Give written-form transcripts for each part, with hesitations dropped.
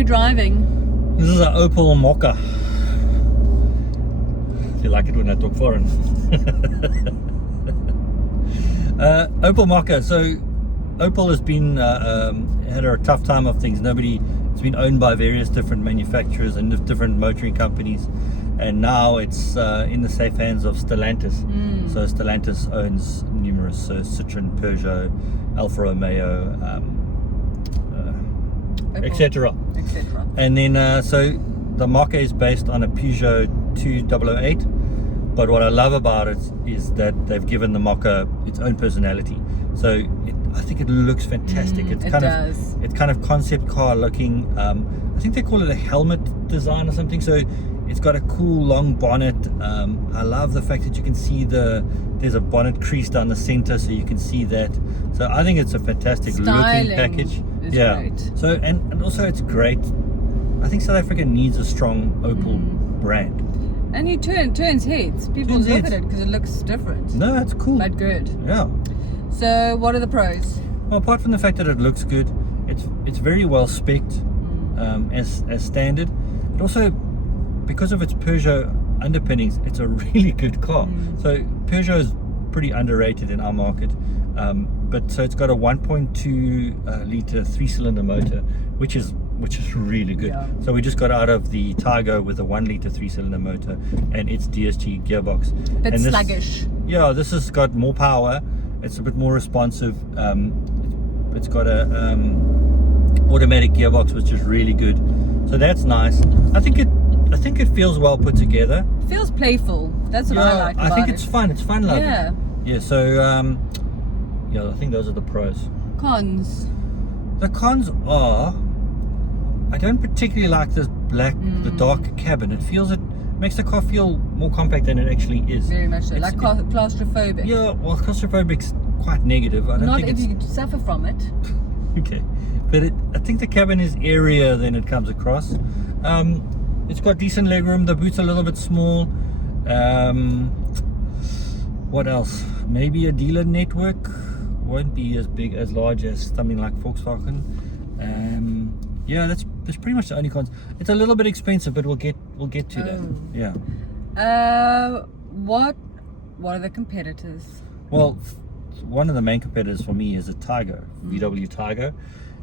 we driving? This is an Opel Mokka. I feel like it when I talk foreign. Opel Mokka. So Opel has been had a tough time of things. It's been owned by various different manufacturers and different motoring companies, and now it's in the safe hands of Stellantis. So Stellantis owns numerous, so Citroen, Peugeot, Alfa Romeo, etc. And then so the Mokka is based on a Peugeot 2008, but what I love about it is that they've given the Mokka its own personality. So I think it looks fantastic. It's kind of concept car looking. I think they call it a helmet design or something. So it's got a cool long bonnet. I love the fact that you can see there's a bonnet crease down the center, so you can see that. So I think it's a fantastic looking package. Great. So and also it's great. I think South Africa needs a strong Opel brand. And you turns heads. People look at it because it looks different. No, it's cool. But good. Yeah. So what are the pros? Well, apart from the fact that it looks good, it's very well spec'd as standard. But also, because of its Peugeot underpinnings, it's a really good car. So Peugeot is pretty underrated in our market. But so it's got a 1.2 litre 3-cylinder motor, which is really good. Yeah. So we just got out of the Targo with a 1 litre 3-cylinder motor and its DSG gearbox. Bit sluggish. Yeah, this has got more power. It's a bit more responsive. It's got a automatic gearbox, which is really good. So that's nice. I think it feels well put together. Feels playful. That's what I like about it. I think it's fun. It's fun loving. Yeah. Yeah. So I think those are the pros. Cons. The cons are, I don't particularly like this the dark cabin. It makes the car feel more compact than it actually is. Very much so. Like claustrophobic. Yeah, well, claustrophobic's quite negative. Not if you suffer from it. Okay, but I think the cabin is airier than it comes across. It's got decent legroom. The boot's a little bit small. What else? Maybe a dealer network won't be as large as something like Volkswagen. Yeah, that's pretty much the only cons. It's a little bit expensive, but we'll get to that. Yeah. What are the competitors? Well, one of the main competitors for me is a Targo, VW Targo,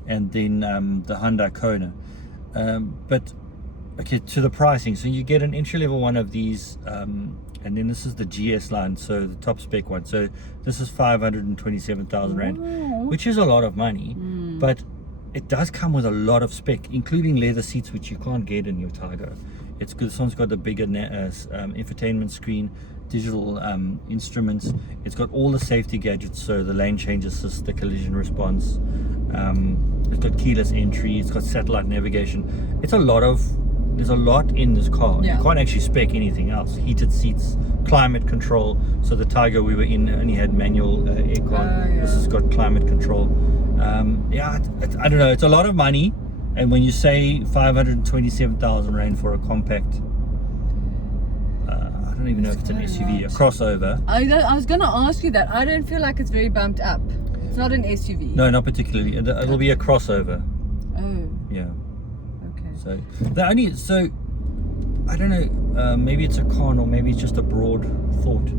and then the Hyundai Kona. But okay, to the pricing. So you get an entry level one of these, and then this is the GS line, so the top spec one. So this is 527,000 Rand, which is a lot of money, but it does come with a lot of spec, including leather seats, which you can't get in your Targo. It's good. This one's got the bigger infotainment screen, digital instruments. It's got all the safety gadgets, so the lane change assist, the collision response. It's got keyless entry. It's got satellite navigation. There's a lot in this car. You can't actually spec anything else. Heated seats, climate control. So the Targo we were in only had manual aircon. This has got climate control. I don't know. It's a lot of money, and when you say 527,000 Rand for a compact, I don't even know if it's an SUV, a crossover. I was going to ask you that. I don't feel like it's very bumped up. It's not an SUV. No, not particularly. It'll be a crossover. Oh. Yeah. Okay. So I don't know. Maybe it's a con, or maybe it's just a broad thought.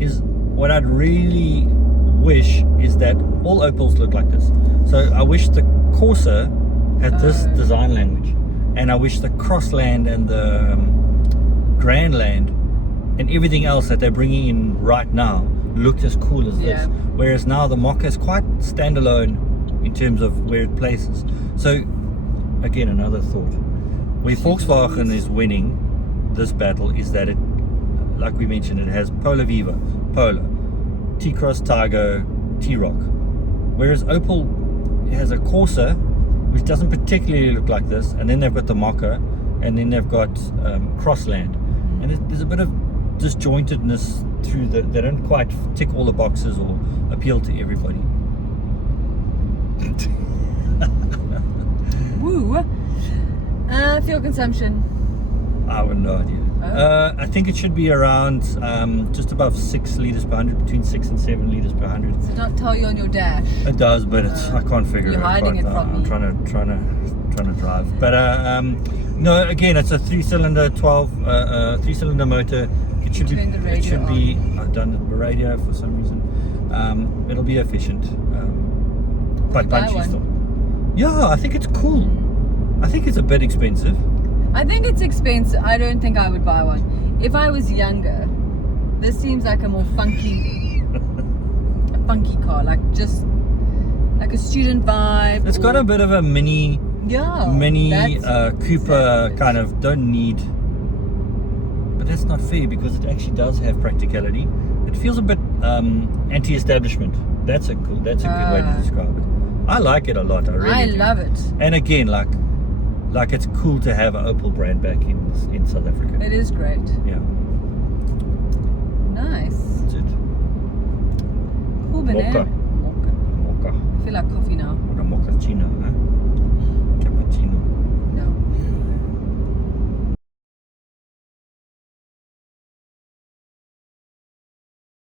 Is what I'd really wish is that all Opels look like this. So I wish the Corsa had this design language, and I wish the Crossland and the Grandland and everything else that they're bringing in right now looked as cool as this. Whereas now the Mokka is quite standalone in terms of where it places. So again, another thought. Where Volkswagen is winning this battle is that it, like we mentioned, it has Polo Viva, Polo, T-Cross, Targo, T-Roc. Whereas Opel has a Corsa, which doesn't particularly look like this, and then they've got the Mokka, and then they've got Crossland. And there's a bit of disjointedness through that. They don't quite tick all the boxes or appeal to everybody. Woo! Fuel consumption. I have no idea. I think it should be around just above 6 liters per 100, between 6 and 7 liters per 100. Does it not tell you on your dash? It does, but it's I can't figure You're it out. hiding it from I'm me. trying to drive. But no, again, it's a 3-cylinder 3-cylinder motor. It should Turn the be. It radio should be. I've done the radio for some reason. It'll be efficient, but buy punchy one? still. Yeah, I think it's cool. I think it's a bit expensive. I think it's expensive. I don't think I would buy one. If I was younger, this seems like a more funky car, like just like a student vibe. It's got a bit of a mini that's Cooper exactly. kind of don't need, but that's not fair because it actually does have practicality. It feels a bit anti-establishment. That's a good way to describe it. I like it a lot. I really do. love it. And again, like it's cool to have an Opel brand back in South Africa. It is great. Yeah, Nice. that's it. Cool banana. Mokka. I feel like coffee now. Or a mochaccino, huh?